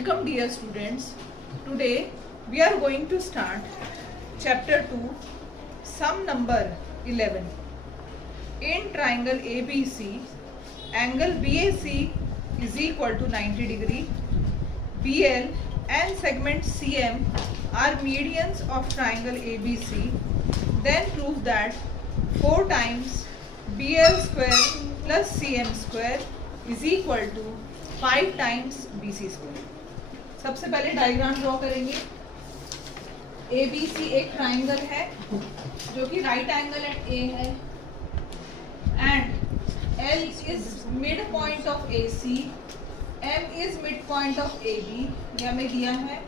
Welcome dear students. Today we are going to start chapter 2, sum number 11. In triangle ABC, angle BAC is equal to 90 degree. BL and segment CM are medians of triangle ABC. Then prove that 4 times BL square plus CM square is equal to 5 times BC square. सबसे पहले diagram draw करेंगे. ABC एक triangle है जो कि right angle at A है and L is mid point of AC, M is mid point of AB. ये हमें दिया है.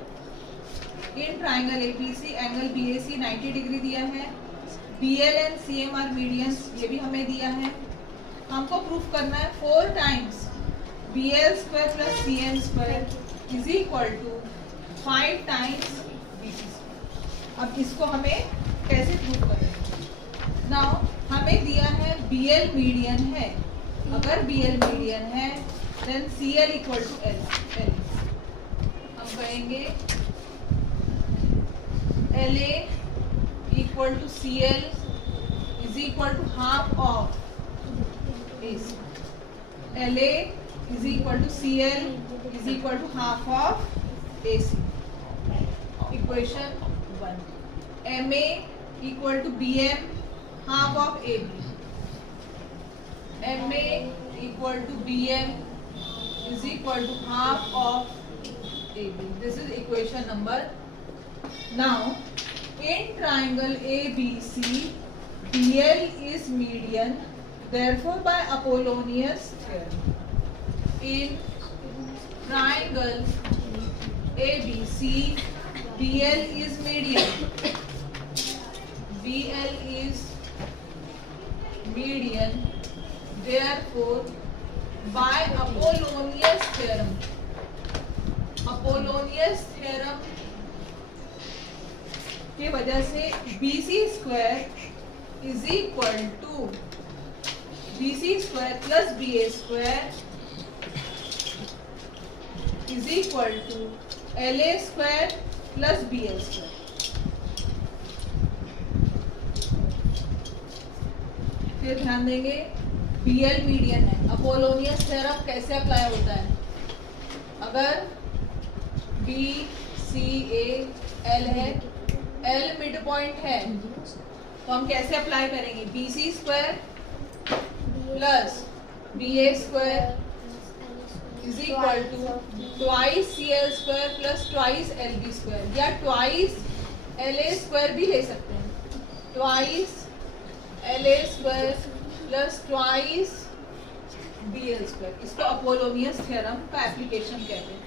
In triangle ABC angle BAC 90 degree दिया है. BL and CM are medians, ये भी हमें दिया है. हमको प्रूफ करना है 4 times BL square plus CM square is equal to 5 times BC square. अब इसको हमें कैसे प्रूव करें? नाउ हमें दिया है BL मीडियन है. अगर BL मीडियन है then CL equal to L. हम कहेंगे LA equal to CL is equal to half of AC. LA is equal to CL is equal to half of AC. Equation 1. MA equal to BM half of AB. MA equal to BM is equal to half of AB. This is equation number. Now in triangle ABC, BL is median. Therefore, by Apollonius theorem, in triangle ABC, BL is median. BL is median. Therefore, by Apollonius theorem, Apollonius theorem के वजह से BC square is equal to BC square plus BA square is equal to LA square plus BL square. फिर ध्यान देंगे BL median है. Apollonius theorem कैसे apply होता है? अगर B C A L है, L मिड पॉइंट है, तो हम कैसे अप्लाई करेंगे? BC square plus BA square is equal to twice CL square plus twice LB square, या twice LA square भी ले सकते हैं. twice LA square plus twice BL square. इसको अपोलोनियस थ्योरम का एप्लीकेशन कहते हैं.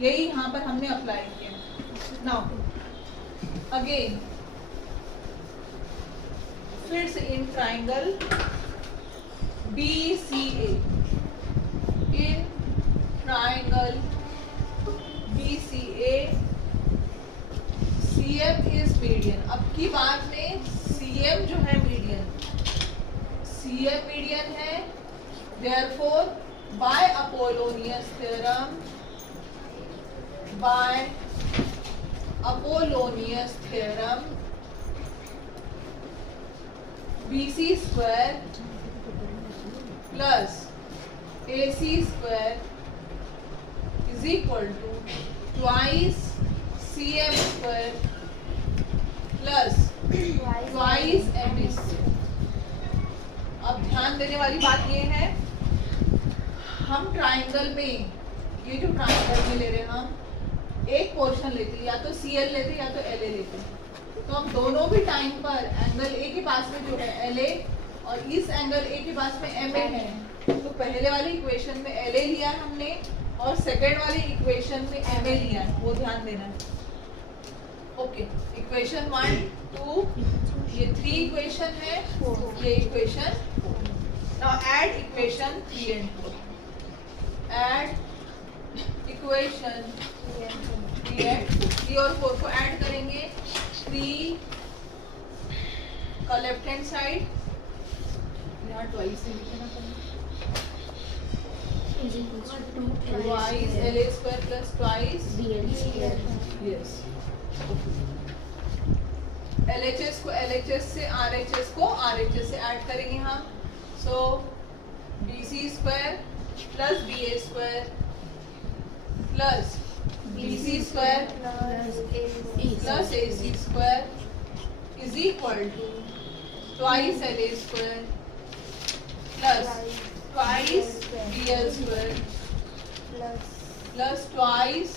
यही यहाँ पर हमने अप्लाई किया. नाउ अगेन फिर से in triangle BCA, in triangle BCA, CM is median. अब की बात में CM जो है मीडियन, CM मीडियन है. therefore by Apollonius theorem, by Apollonius theorem, BC square plus AC square is equal to twice CM square plus twice MB square. अब ध्यान देने वाली बात ये है, हम ट्राइंगल में, ये जो ट्राइंगल में ले रहे हैं, हम एक पोर्शन लेते, या तो CL लेते या तो LA लेते. तो हम दोनों भी टाइम पर एंगल A के पास में जो है LA और इस एंगल A के पास में MA है, तो पहले वाली इक्वेशन में LA लिया हमने और सेकेंड वाली इक्वेशन में MA लिया है. वो ध्यान देना है. ओके, इक्वेशन 1 2, ये 3 इक्वेशन है, ये equation 4. Now add equation 3 and 4. Add equation 3 and 3 और 4 को ऐड करेंगे. 3 का लेफ्ट हैंड साइड यहाँ ट्वाइस से लिखना पड़ेगा. twice LA square plus twice yes LHS को LHS से RHS को RHS से ऐड करेंगे हम so BC square plus BA square plus BC square plus AC square is equal to twice LA square plus twice BL square plus twice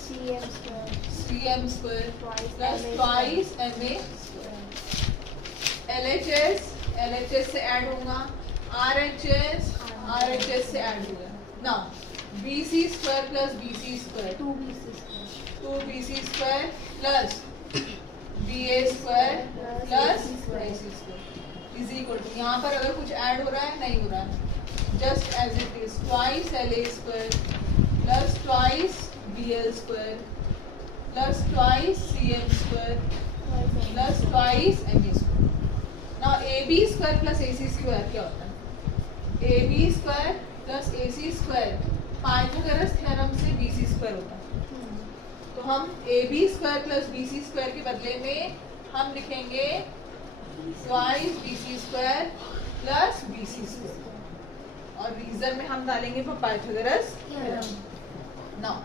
CM square plus twice MA LHS से add होगा RHS से add होगा now BC square plus BC square 2BC square plus BA square plus AC square is equal to यहाँ पर अगर कुछ add हो रहा है नहीं हो रहा है just as it is twice LA square plus twice BL square plus twice CM square plus twice MA square now AB square plus AC square क्या होता है AB square plus AC square Pythagoras theorem से BC square होता है तो हम AB square plus BC square के बदले में हम लिखेंगे twice BC square plus BC square और रीजन में हम डालेंगे वो पाइथागोरस थ्योरम नाउ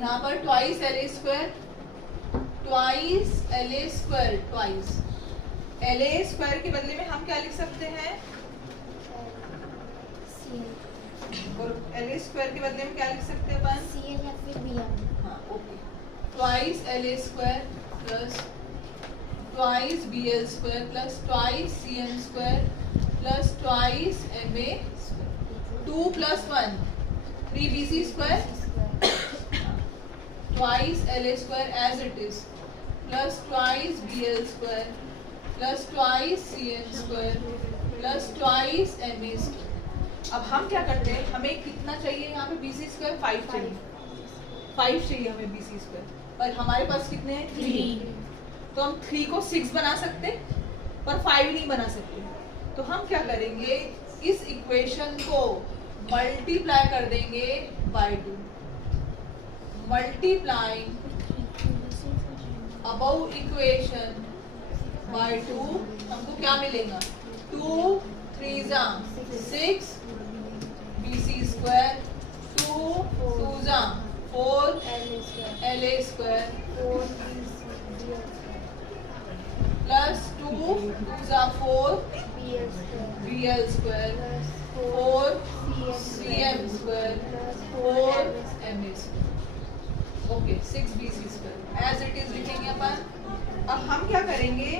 यहाँ पर twice LA square twice LA square के बदले में हम क्या लिख सकते हैं और LA स्क्वायर के बदले में क्या लिख सकते हैं अपन CL या फिर BM हाँ okay twice LA square plus twice BL square plus twice CM square plus twice MA square 2 plus 1 3BC square twice LA square as it is plus twice BL square plus twice CM square plus twice MA square अब हम क्या करते हैं हमें कितना चाहिए यहाँ पे BC स्क्वायर 5 चाहिए 5 चाहिए हमें BC स्क्वायर पर हमारे पास कितने हैं 3 तो हम 3 को 6 बना सकते पर 5 नहीं बना सकते तो हम क्या करेंगे इस इक्वेशन को मल्टीप्लाई कर देंगे by 2 multiplying above equation by 2 हमको क्या मिलेगा 2 3 जा 6 BC स्क्वायर 2 जा 4 LA स्क्वायर प्लस 2 जा 4 BL square 4 CM square 4 MA square okay 6 BC square as it is लिखेंगे अपन अब हम क्या करेंगे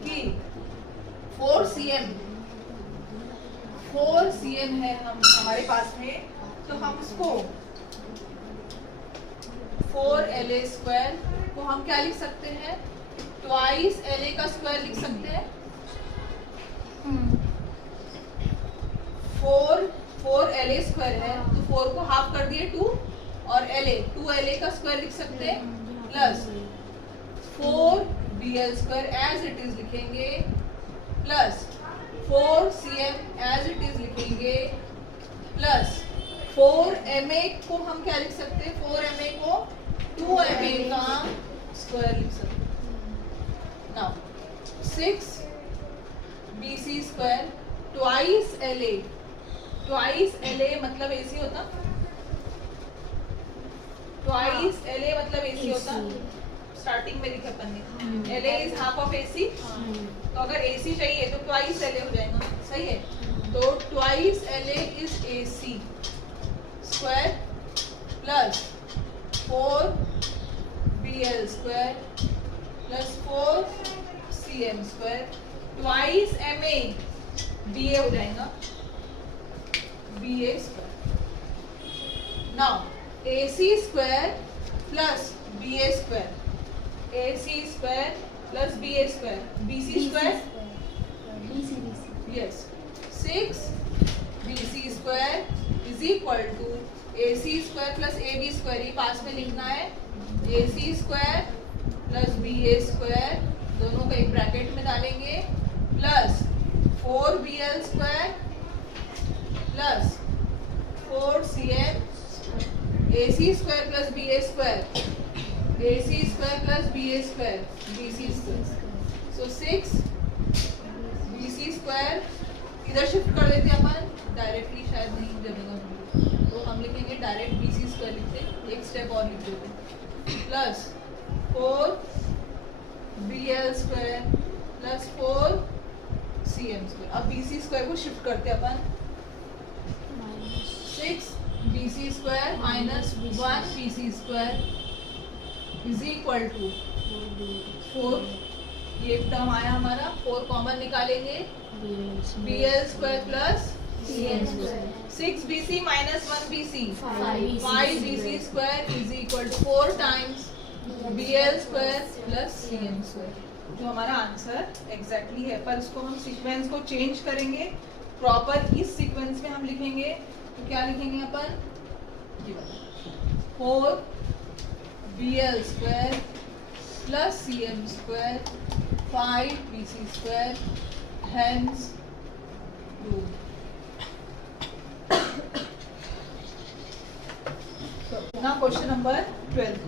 कि 4 CM है हम हमारे पास में तो हम उसको 4 LA स्क्वायर को हम क्या लिख सकते हैं ट्वाइस LA का स्क्वायर लिख सकते हैं 4 LA स्क्वायर है तो 4 को हाफ कर दिए 2 और टू LA का स्क्वायर लिख सकते हैं plus 4 BL square as it is लिखेंगे plus 4 CM as it is लिखेंगे प्लस 4 MA को हम क्या लिख सकते हैं 4 MA को 2 MA का स्क्वायर लिख सकते हैं now 6 BC square twice LA मतलब AC होता ट्वाइस LA मतलब AC होता स्टार्टिंग में लिखा अपन ने LA is half of AC तो अगर AC चाहिए तो ट्वाइस LA हो जाएगा सही है तो twice LA is AC square plus 4 BL square plus 4 CM square twice MA BA हो जाएगा BA square now AC square plus BA square AC square plus BA square BC square yes 6 BC square is equal to AC square plus AB square ये पास में लिखना है AC square plus BA square दोनों को एक bracket में डालेंगे plus 4 BL square plus 4 CM AC square plus BA square, AC square plus BA square, BC square. So 6 BC square इधर शिफ्ट कर देते अपन, डायरेक्टली शायद नहीं जमेगा तो हम लिखेंगे डायरेक्ट BC स्क्वायर लिखते, एक स्टेप और लिख देते, plus 4 BL square plus 4 CM square. अब BC स्क्वायर को शिफ्ट करते अपन, 6 BC square minus 1 BC square is equal to 4, ये टर्म आया हमारा, 4 कॉमन निकालेंगे, BL square plus 6 BC minus 1 BC 5 BC square is equal to 4 times BL square plus CM square, जो हमारा आंसर एग्जैक्टली है। पर इसको हम सीक्वेंस को चेंज करेंगे, प्रॉपर इस सीक्वेंस में हम लिखेंगे, तो क्या लिखेंगे अपन, 4 BL square plus CM square 5 BC square hence proved। Now question number 12.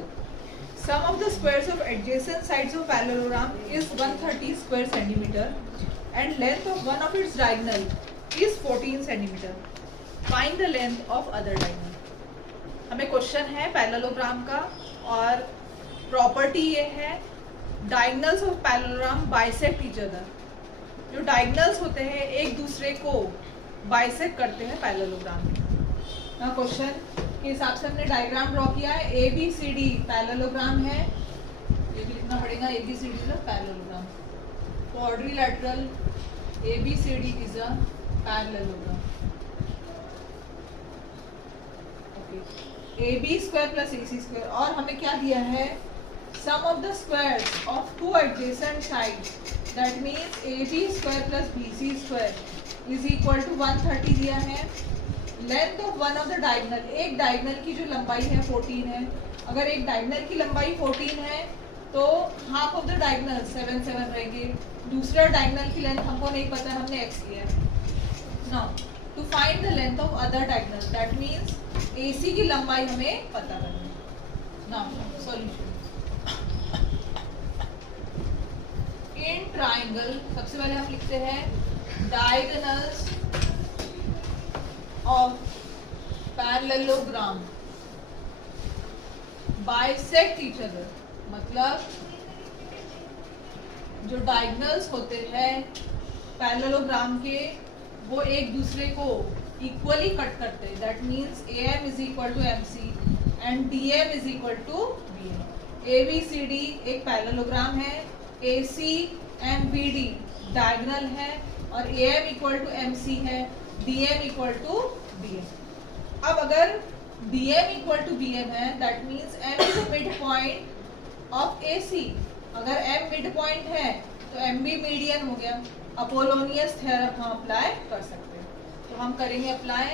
Sum of the squares of adjacent sides of parallelogram is 130 square centimeter and length of one of its diagonal is 14 centimeter. Find the length of other diagonal. हमें question है parallelogram का और property ये है diagonals of parallelogram bisect each other. जो diagonals होते हैं एक दूसरे को बाइसेक्ट करते हैं पैरेललोग्राम में। ना क्वेश्चन के हिसाब से हमने डायग्राम ड्रॉ किया है, ABCD पैरेललोग्राम है, ये भी लिखना पड़ेगा, ABCD मतलब parallelogram, quadrilateral ABCD is a parallelogram. AB square plus AC square, और हमें क्या दिया है, sum of the squares of two adjacent sides, that means AB square plus BC square is equal to 130 दिया है। Length of one of the diagonal, एक diagonal की जो लंबाई है 14 है, अगर एक डायगोनल की लंबाई 14 है तो हाफ ऑफ द डायगोनल 7 7 रहेंगे, दूसरा डायगोनल की लेंथ हमको नहीं पता, हमने x लिया है। Now to find the length of other diagonal, that means AC की लंबाई हमें पता करनी है। नाउ सॉल्यूशन, इन ट्राइंगल सबसे पहले हम लिखते हैं diagonals of parallelogram bisect each other, मतलब जो डायगोनल्स होते हैं पैरेललोग्राम के वो एक दूसरे को इक्वली कट करते हैं, that means AM is equal to MC and DM is equal to BM। ABCD एक पैरेललोग्राम है, AC एंड BD डायगोनल है और AM इक्वल टू MC है, DM इक्वल टू BM। अब अगर DM इक्वल टू BM है, that means M is the mid point of AC। अगर M mid point है तो MB मीडियन हो गया, अपोलोनियस थ्योरम हम अप्लाई कर सकते हैं। तो हम करेंगे apply,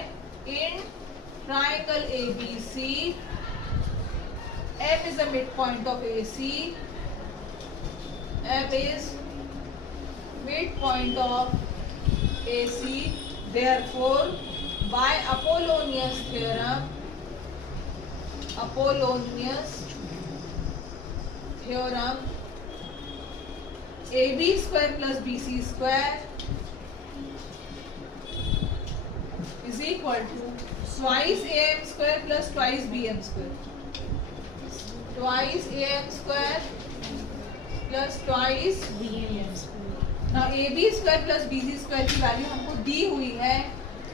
in triangle ABC M is the mid point of AC, M is mid point of AC, therefore by Apollonius theorem AB square plus BC square is equal to twice AM square plus twice BM square, twice AM square plus twice BM square। Now AB square plus BC square की value हमको दी हुई है,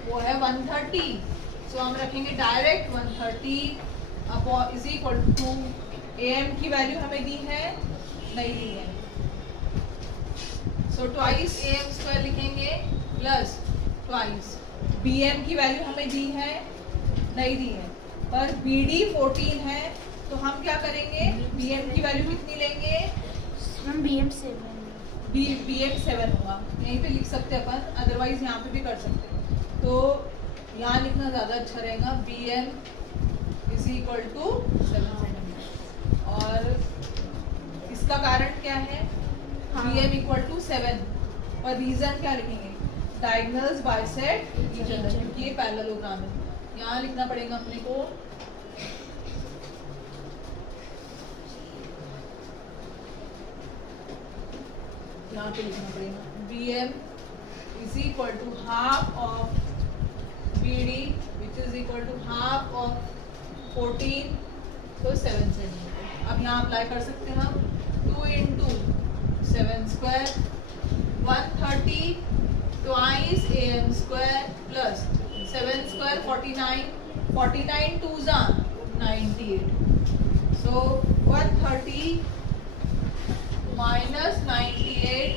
वो है 130, so हम रखेंगे direct 130 upon is equal to AM की value हमें दी है, नहीं दी है, सो ट्वाइस AM स्क्वायर लिखेंगे प्लस ट्वाइस BM की वैल्यू हमें दी है, नहीं दी है, पर BD 14 है, तो हम क्या करेंगे, BM की वैल्यू कितनी लेंगे, हम BM 7 होगा, यहीं पे लिख सकते हैं अपन, अदरवाइज यहाँ पे भी कर सकते हैं, तो यहाँ लिखना ज़्यादा अच्छा रहेगा, BM is equal to 7 centimetre. और इसका कारण क्या है, BM इक्वल टू 7, और रीजन क्या लिखेंगे, डायगोनल्स बाइसेक्ट ईच अदर, क्योंकि ये पैरेललोग्राम है। यहाँ लिखना पड़ेगा अपने को यहाँ पे लिखना पड़ेगा BM is equal to half of BD which is equal to half of 14 तो 7 सेंटीमीटर। अब यहाँ अप्लाई कर सकते हैं हम 2 into 7 square 130 twice AM square plus 7 square 49 2 जा 98 सो 130 minus 98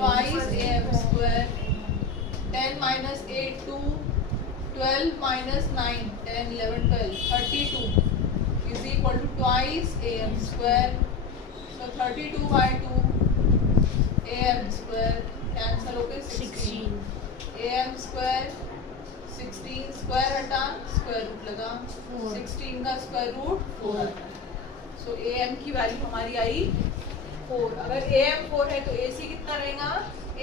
twice AM square 10 minus 8 2 12 minus 9 10 11 12 32 is equal to twice AM square so 32 by 2 AM square cancel हो गए 16 AM square 16 स्क्वायर हटा स्क्वायर रूट लगा 16 का स्क्वायर रूट 4 आता है सो AM की value हमारी आई 4। अगर AM 4 है तो AC कितना रहेगा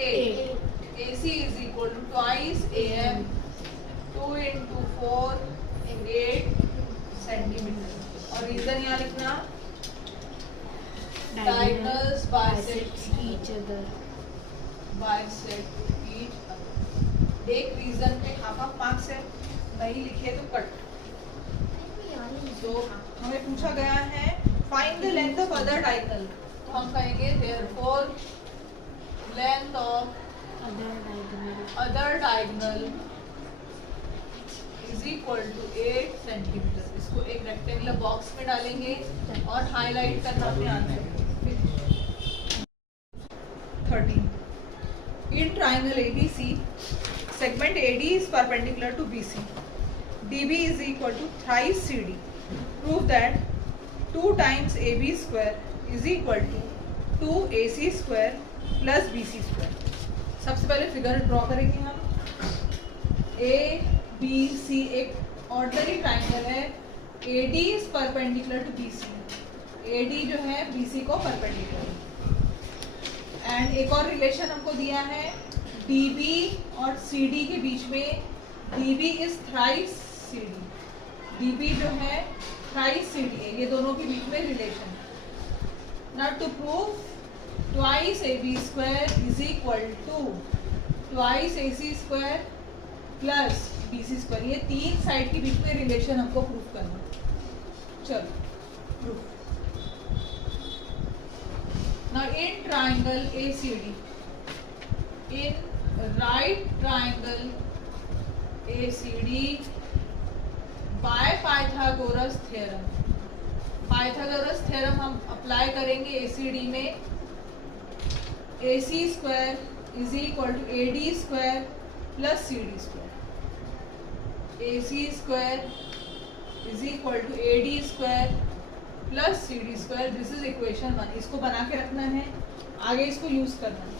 8 AC is equal to twice AM 2 into 4 8 centimetre और रीजन यहाँ लिखना डायगोनल्स बाइसेक्ट ईच अदर एक रीजन पे हाफ मार्क्स है नहीं लिखे तो कट। तो हमें पूछा गया है find the length of other diagonal तो हम कहेंगे therefore length of other diagonal is equal to 8 centimetre. इसको एक रेक्टेंगुलर बॉक्स में डालेंगे और हाईलाइट करना अपने answer 13 in triangle ABC segment AD is perpendicular to BC. DB is equal to thrice CD. Prove that 2 times AB square is equal to 2 AC square plus BC square. सबसे पहले figure draw करेंगे हम ABC एक ordinary triangle है AD is perpendicular to BC. AD जो है BC को perpendicular and एक और रिलेशन हमको दिया है DB और CD के बीच में DB is thrice CD. DB जो है थ्राइस CD है, ये दोनों के बीच में relation. Now to prove twice AB square is equal to twice AC square plus BC square, ये तीन साइड के बीच में रिलेशन हमको प्रूव करना। चलो proof. Now in triangle ACD in right triangle ACD by Pythagoras theorem. Pythagoras theorem हम apply करेंगे ACD में AC square is equal to AD square plus CD square. AC square is equal to AD square plus CD square. This is equation 1। इसको बना के रखना है, आगे इसको यूज करना है।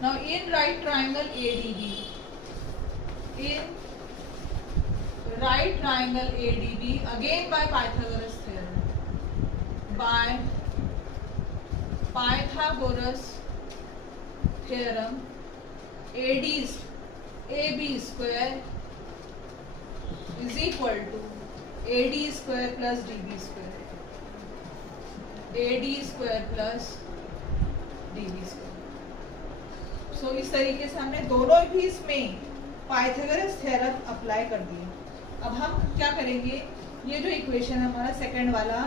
Now in right triangle ADB, in right triangle ADB again by Pythagoras theorem, by Pythagoras theorem AB square is equal to AD square plus DB square, AD square plus DB square। सो इस तरीके से हमने दोनों भी इसमें Pythagoras theorem apply कर दिया। अब हम क्या करेंगे, ये जो इक्वेशन है हमारा सेकंड वाला,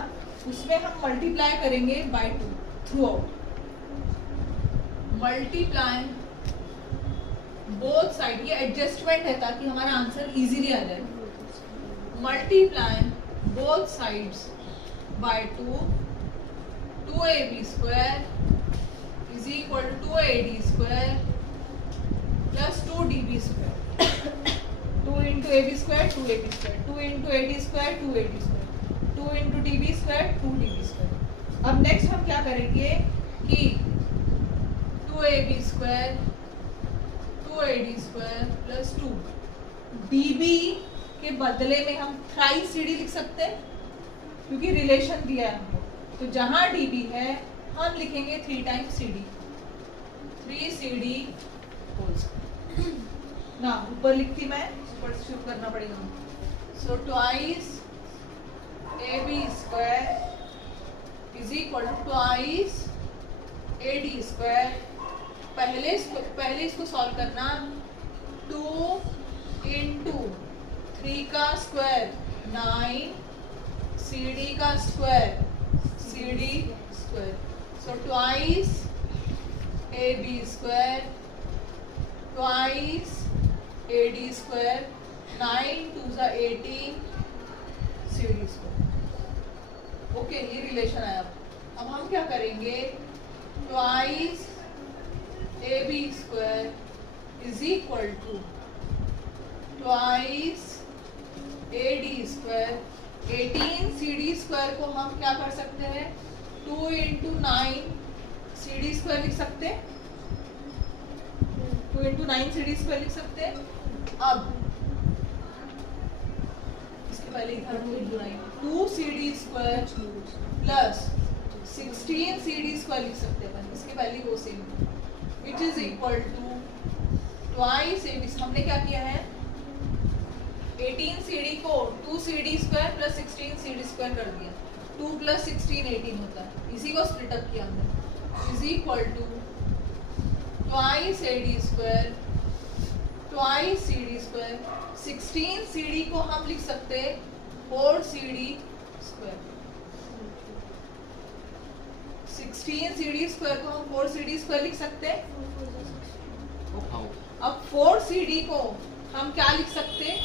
उसमें हम मल्टीप्लाई करेंगे by 2 through out. Multiply both side, ये एडजस्टमेंट है ताकि हमारा आंसर इजीली आ जाए। Multiply both sides by 2AB स्क्वायर is equal to 2AD square plus 2DB square. 2 into AB square 2AB square, 2 into AD square 2AD square, 2 into DB square 2DB square। अब next हम क्या करेंगे कि 2AB square 2AD square plus 2DB के बदले में हम थ्राइस CD लिख सकते हैं क्योंकि रिलेशन दिया है हमको। तो जहां DB है हम लिखेंगे 3 times CD, 3CD whole square ना। ऊपर लिखती मैं, ऊपर से शुरू करना पड़ेगा। So twice AB square is equal to twice AD square, पहले इसको सॉल्व करना, 2 इंटू 3 का स्क्वायर 9, CD का square CD square, so twice AB square twice AD square, 9 2 ज़ा 18 CD स्क्वायर। ओके, ये रिलेशन आया। अब हम क्या करेंगे, twice AB square is equal to twice AD square, 18 CD square को हम क्या कर सकते हैं, 2 इंटू 9 CD स्क्वायर लिख सकते हैं, 2 इंटू 9 CD स्क्वायर लिख सकते हैं। अब इसके पहले इधर 2 CD square plus 16 CD square लिख सकते हैं, इसके पहले वो same, which is equal to twice AB। हमने क्या किया है, 18 CD को 2 CD square plus 16 CD square कर दिया, 2 प्लस 16 18 होता है, इसी को स्प्लिट अप किया हमने, is equal to twice AD square twice CD square, 16 CD को हम लिख सकते हैं 4 CD स्क्वायर, 16 CD स्क्वायर को हम 4 CD स्क्वायर लिख सकते हैं। अब 4 CD को हम क्या लिख सकते हैं,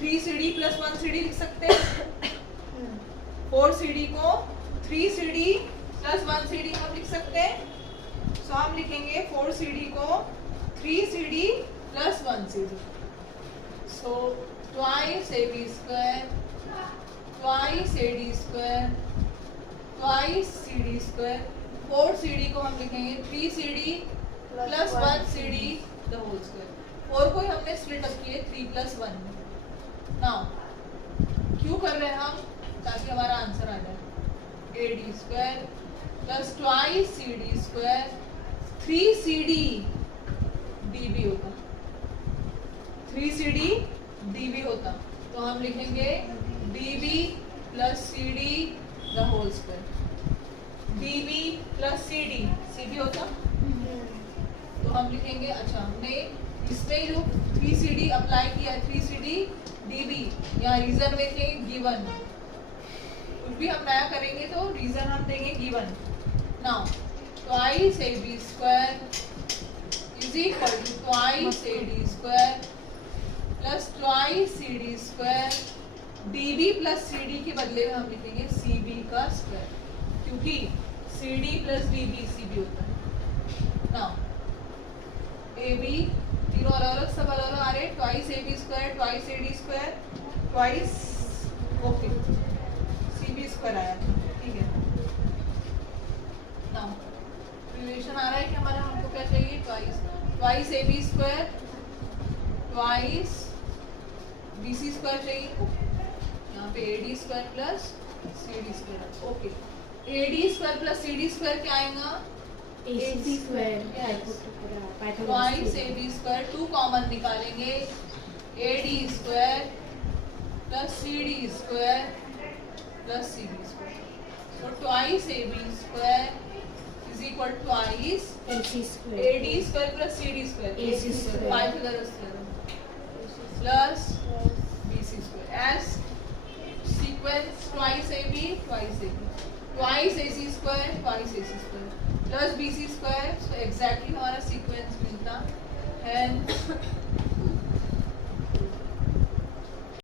3 CD प्लस 1 CD लिख सकते हैं। 4 CD को 3 CD प्लस 1 CD हम लिख सकते हैं, सो हम लिखेंगे 4 CD को 3 CD plus 1 CD, so twice AB square twice AD square twice CD square, 4 CD को हम लिखेंगे 3 CD plus 1 CD the whole square, 4 को हमने स्प्लिट अप किए 3 प्लस 1 में। नाउ क्यों कर रहे हैं हम, ताकि हमारा आंसर आ जाए, AD square plus twice CD square, 3 CD DB होता, 3 CD DB होता, तो हम लिखेंगे DB plus CD the whole square, DB plus CD CB होता, तो हम लिखेंगे, अच्छा हमने इसमें जो 3 CD अप्लाई किया, 3 CD DB, यहाँ रीजन में थे गिवन, कुछ भी हम नया करेंगे तो रीजन हम देंगे given. Now twice AB square is equal to twice AD square plus twice CD square, DB plus CD के बदले में हम लिखेंगे CB का स्क्वायर, क्योंकि CD प्लस DB CB होता है। नाउ AB तीनों अलग अलग सब अलग अलग आ रहे हैं, twice AB square twice AD square twice okay CB square आया था, ठीक है। नाउ रिलेशन आ रहा है कि हमारा, हमको क्या चाहिए, twice AB square twice BC square चाहिए, यहाँ पे AD square plus CD square, okay. AD square plus CD square क्या आएगा, AC square, twice AB square, 2 common निकालेंगे, AD square plus CD square plus CB square, तो twice AB square is equal twice AC square AD square plus CD square AC square, 5 इधर plus BC square, as sequence twice AB twice AC square twice AC square plus BC square, so exactly हमारा sequence मिलता है।